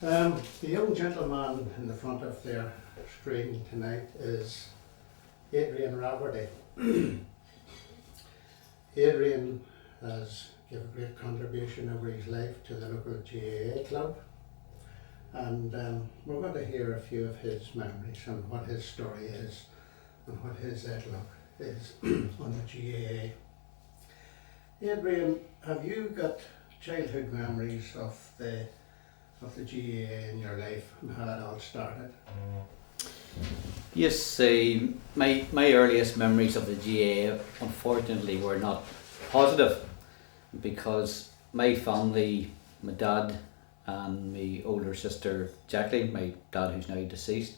The young gentleman in the front of their screen tonight is Adrian Rafferty. Adrian has given a great contribution over his life to the local GAA club, and we're going to hear a few of his memories and what his story is and what his outlook is on the GAA. Adrian, have you got childhood memories of the GAA in your life and how it all started? Yes, my earliest memories of the GAA unfortunately were not positive because my family, my dad and my older sister Jacqueline, my dad who's now deceased,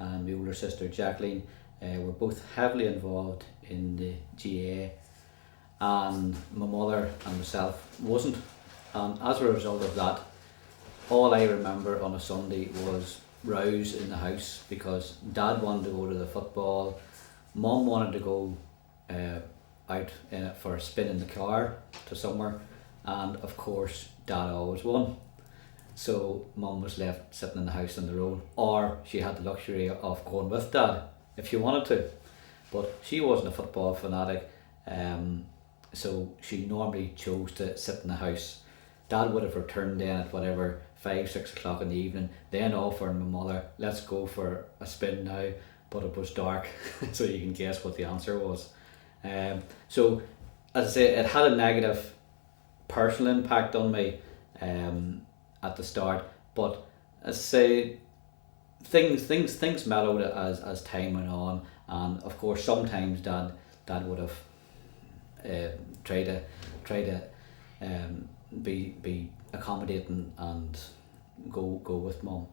and my older sister Jacqueline were both heavily involved in the GAA, and my mother and myself wasn't. And as a result of that, all I remember on a Sunday was rows in the house because Dad wanted to go to the football, Mum wanted to go out for a spin in the car to somewhere, and of course Dad always won. So Mum was left sitting in the house on her own, or she had the luxury of going with Dad if she wanted to. But she wasn't a football fanatic, so she normally chose to sit in the house. Dad would have returned then at whatever 5-6 o'clock in the evening, then offering my mother, let's go for a spin now, but it was dark, so you can guess what the answer was. So as I say, it had a negative personal impact on me at the start, but as I say, things mellowed as time went on, and of course sometimes dad would have tried to be accommodating and go with Mum.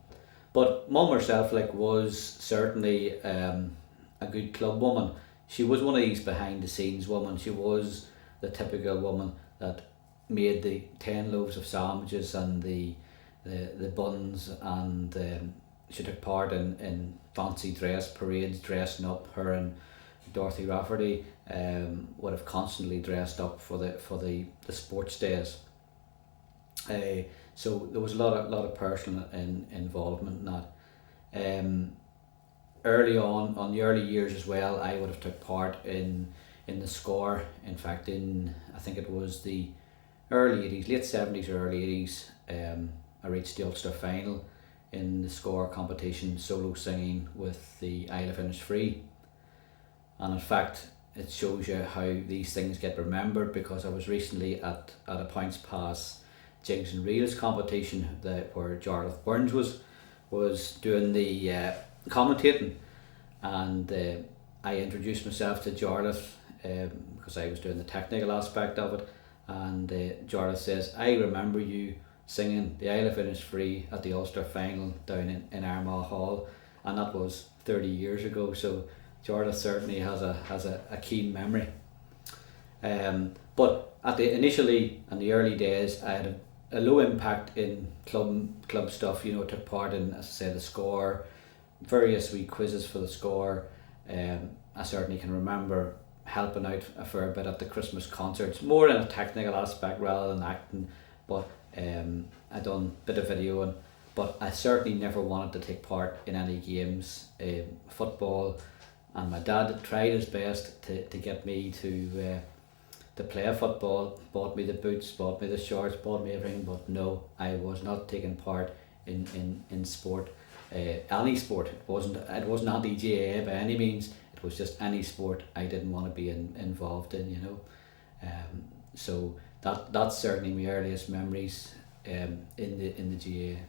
But Mum herself was certainly a good club woman. She was one of these behind the scenes women. She was the typical woman that made the 10 loaves of sandwiches and the buns, and she took part in fancy dress parades, dressing up. Her and Dorothy Rafferty would have constantly dressed up for the sports days. So there was a lot of personal involvement in that. Early on the early years as well, I would have took part in the score. In fact, I think it was the early 80s, late 70s or early 80s, I reached the Ulster final in the score competition, solo singing with the Isle of Innisfree. And in fact, it shows you how these things get remembered, because I was recently at a points pass jigs and reels competition where Jarlath Burns was doing the commentating, and I introduced myself to Jarlath because I was doing the technical aspect of it, and Jarlath says, I remember you singing the Isle of Innisfree at the Ulster final down in Armagh Hall, and that was 30 years ago. So Jarlath certainly has a keen memory. But initially in the early days, I had a low impact in club stuff. Took part in, as I say, the score, various wee quizzes for the score. I certainly can remember helping out a fair bit at the Christmas concerts, more in a technical aspect rather than acting. But I done a bit of videoing, but I certainly never wanted to take part in any games, football. And my dad tried his best to get me to play football, bought me the boots, bought me the shorts, bought me everything, but no, I was not taking part in sport, any sport. It wasn't anti-GAA by any means, it was just any sport I didn't want to be involved in, so that's certainly my earliest memories in the GAA.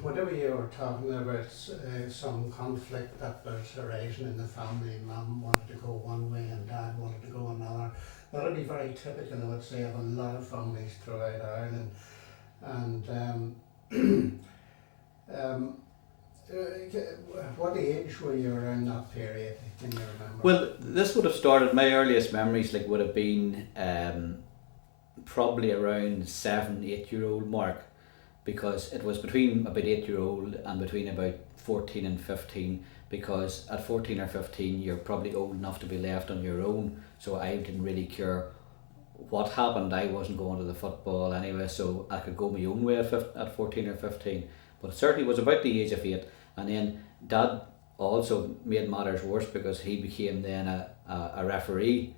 Whenever you were talking about some conflict that was arising in the family, Mum wanted to go one way and Dad wanted to go another, that would be very typical, I would say, of a lot of families throughout Ireland. And what age were you around that period, can you remember? Well, this would have started, my earliest memories would have been probably around 7-8-year-old mark, because it was between about 8-year-old and between about 14 and 15, because at 14 or 15 you're probably old enough to be left on your own, so I didn't really care what happened, I wasn't going to the football anyway, so I could go my own way at 14 or 15. But it certainly was about the age of 8. And then Dad also made matters worse because he became then a referee.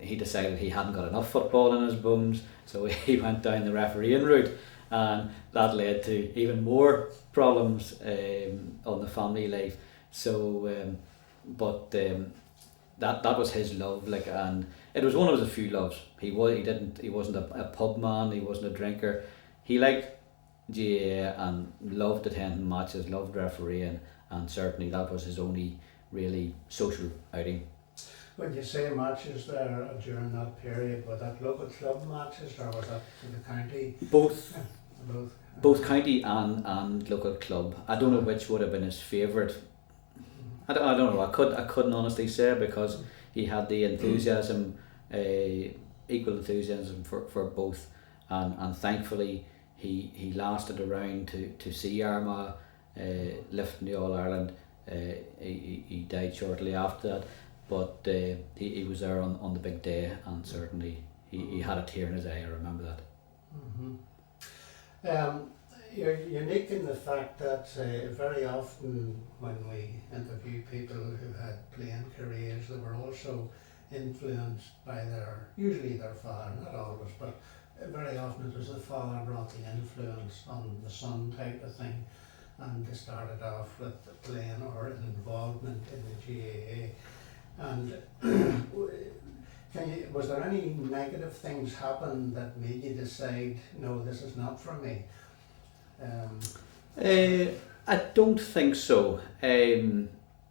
He decided he hadn't got enough football in his bones, so he went down the refereeing route, and that led to even more problems on the family life. So, that was his love, like, and it was one of his few loves. He wasn't a pub man. He wasn't a drinker. He liked GAA and loved attending matches, loved refereeing, and certainly that was his only really social outing. When you say matches there during that period, were that local club matches or was that in the county? Both. Yeah, both. Both county and local club. I don't know which would have been his favourite. I don't know. I couldn't honestly say, because he had the enthusiasm, equal enthusiasm for both, and thankfully he lasted around to see Armagh lifting the All Ireland. He died shortly after that, but he was there on the big day, and certainly he had a tear in his eye. I remember that. You're unique in the fact that very often when we interview people who had playing careers, they were also influenced by usually their father, not always, but very often it was the father brought the influence on the son type of thing, and they started off with playing or involvement in the GAA. And was there any negative things happen that made you decide, no, this is not for me? I don't think so.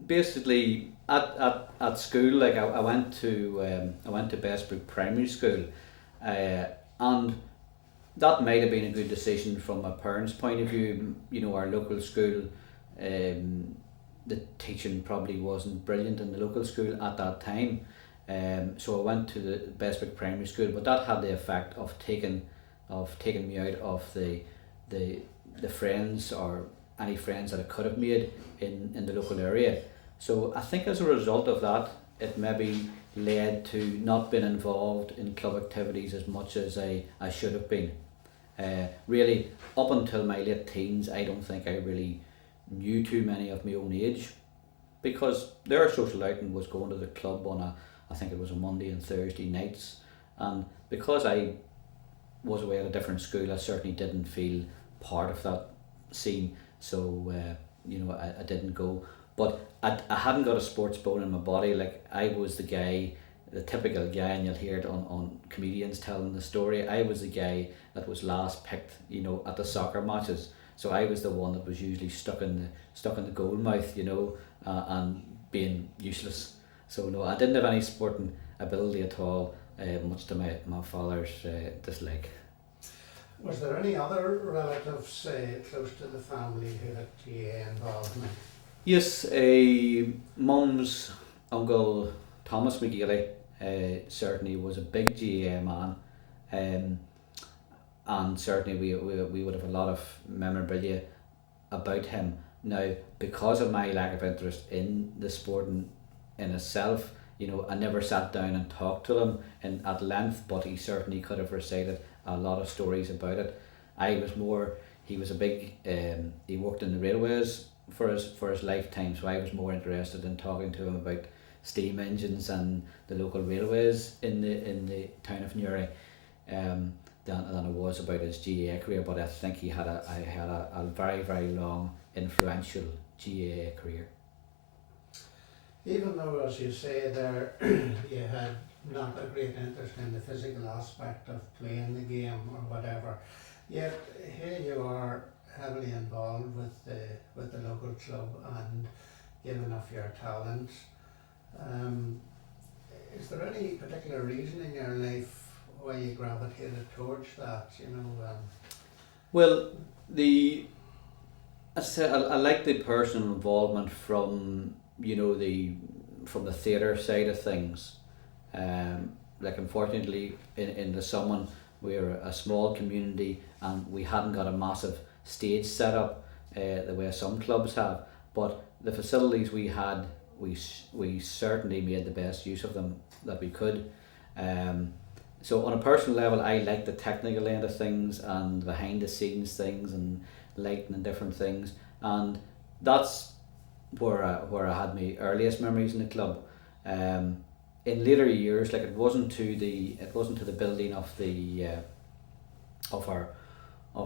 Basically, at school, like I went to Bestbrook Primary School, and that might have been a good decision from a parent's point of view. You know, our local school, the teaching probably wasn't brilliant in the local school at that time. So I went to the Bestbrook Primary School, but that had the effect of taking me out of the friends or any friends that I could have made in the local area. So I think as a result of that, it maybe led to not being involved in club activities as much as I should have been. Really, up until my late teens, I don't think I really knew too many of my own age, because their social outing was going to the club on I think it was a Monday and Thursday nights, and because I was away at a different school, I certainly didn't feel part of that scene, so I didn't go. But I hadn't got a sports bone in my body. Like, I was the guy, the typical guy, and you'll hear it on comedians telling the story. I was the guy that was last picked, at the soccer matches. So I was the one that was usually stuck in the goal mouth, and being useless. So no, I didn't have any sporting ability at all, much to my father's dislike. Was there any other relatives close to the family who had GAA involvement? Yes, Mum's uncle Thomas McGeely certainly was a big GAA man, and certainly we would have a lot of memorabilia about him. Now, because of my lack of interest in the sport in itself, I never sat down and talked to him at length, but he certainly could have recited a lot of stories about it. He was a big, he worked in the railways for his lifetime, so I was more interested in talking to him about steam engines and the local railways in the town of Newry, than it was about his GAA career. But I think he had a very, very long, influential GAA career. Even though, as you say there, you had not a great interest in the physical aspect of playing the game or whatever, yet here you are heavily involved with the local club and giving off your talents. Is there any particular reason in your life why you gravitated towards that? Well, I like the personal involvement from the theatre side of things. Like, unfortunately, in the Summon, we're a small community and we hadn't got a massive stage set up the way some clubs have, but the facilities we had, we certainly made the best use of them that we could. So on a personal level, I like the technical end of things and behind the scenes things and lighting and different things, and that's where I had my earliest memories in the club. In later years, like it wasn't to the building of the of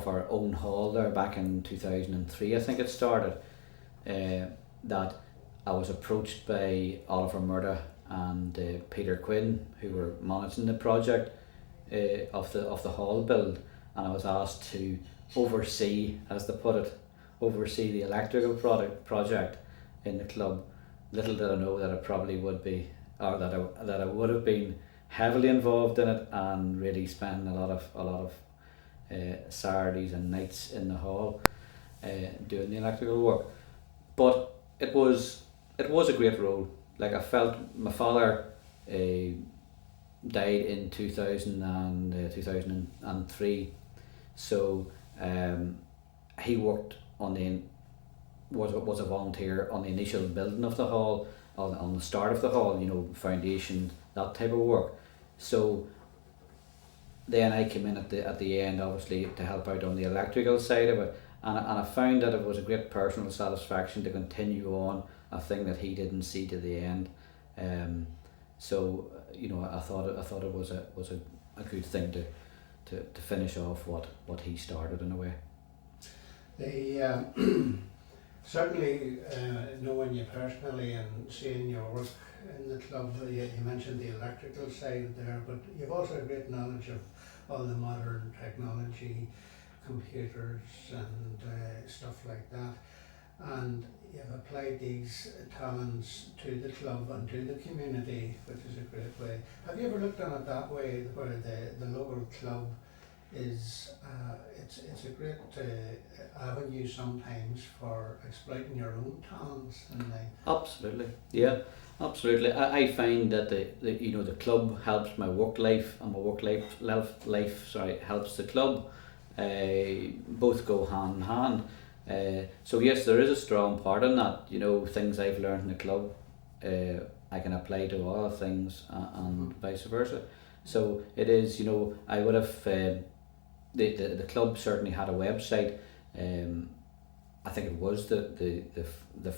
our own hall there back in 2003, I think it started, that I was approached by Oliver Murtagh and Peter Quinn, who were managing the project of the hall build, and I was asked to oversee, as they put it, oversee the electrical project in the club. Little did I know that I probably would be, or that I would have been heavily involved in it and really spending a lot of Saturdays and nights in the hall doing the electrical work. But it was a great role. Like I felt my father died in 2003, so he worked on the was a volunteer on the initial building of the hall, on the start of the hall, foundation, that type of work. So then I came in at the end, obviously, to help out on the electrical side of it, and I found that it was a great personal satisfaction to continue on a thing that he didn't see to the end. So I thought it was a good thing to finish off what he started in a way. Certainly, knowing you personally and seeing your work in the club, you mentioned the electrical side there, but you've also a great knowledge of all the modern technology, computers and stuff like that, and you've applied these talents to the club and to the community, which is a great way. Have you ever looked on it that way, where the local club is it's a great avenue sometimes for exploiting your own talents? Absolutely, yeah, absolutely. I find that the club helps my work life, and my work life helps the club. Both go hand in hand. So yes, there is a strong part in that. Things I've learned in the club, I can apply to other things, and vice versa. So it is. I would have. The club certainly had a website. I think it was the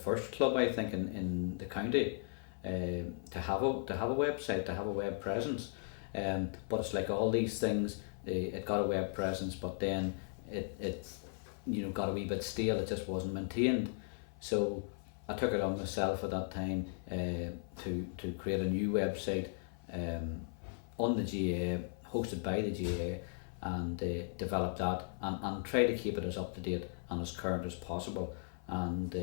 first club, I think, in the county to have a website, to have a web presence. But it's like all these things. It got a web presence, but then it got a wee bit stale. It just wasn't maintained. So I took it on myself at that time to create a new website on the GAA, hosted by the GAA, and develop that and try to keep it as up to date and as current as possible. And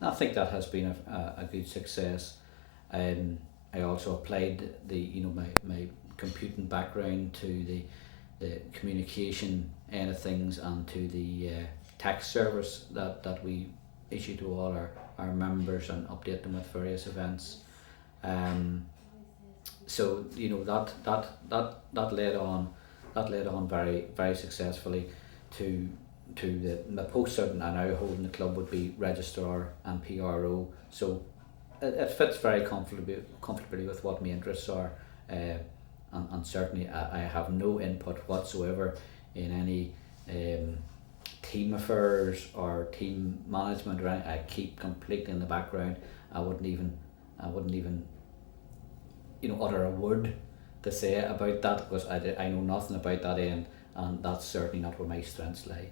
I think that has been a good success. I also applied my computing background to the communication end of things, and to the text service that we issue to all our members and update them with various events. So that led on very, very successfully to the post that I now hold in the club would be registrar and PRO. So it fits very comfortably with what my interests are, and certainly I have no input whatsoever in any team affairs or team management or anything. I keep completely in the background. I wouldn't even utter a word to say about that, because I know nothing about that end, and that's certainly not where my strengths lie.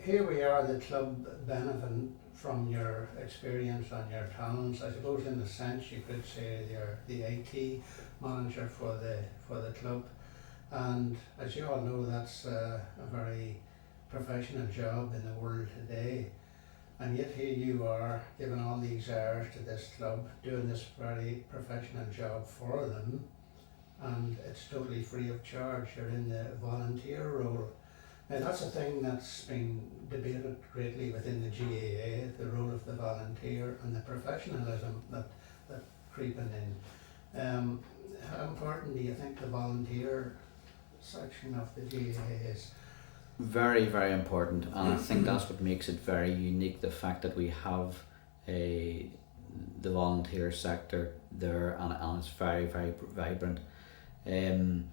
Here we are, the club benefiting from your experience and your talents. I suppose in a sense you could say you're the IT manager for the club, and as you all know, that's a very professional job in the world today. And yet here you are, giving all these hours to this club, doing this very professional job for them, and it's totally free of charge. You're in the volunteer role. Now that's a thing that's been debated greatly within the GAA, the role of the volunteer and the professionalism that creeping in. How important do you think the volunteer section of the GAA is? Very, very important, and I think that's what makes it very unique, the fact that we have the volunteer sector there, and it's very, very vibrant. Um,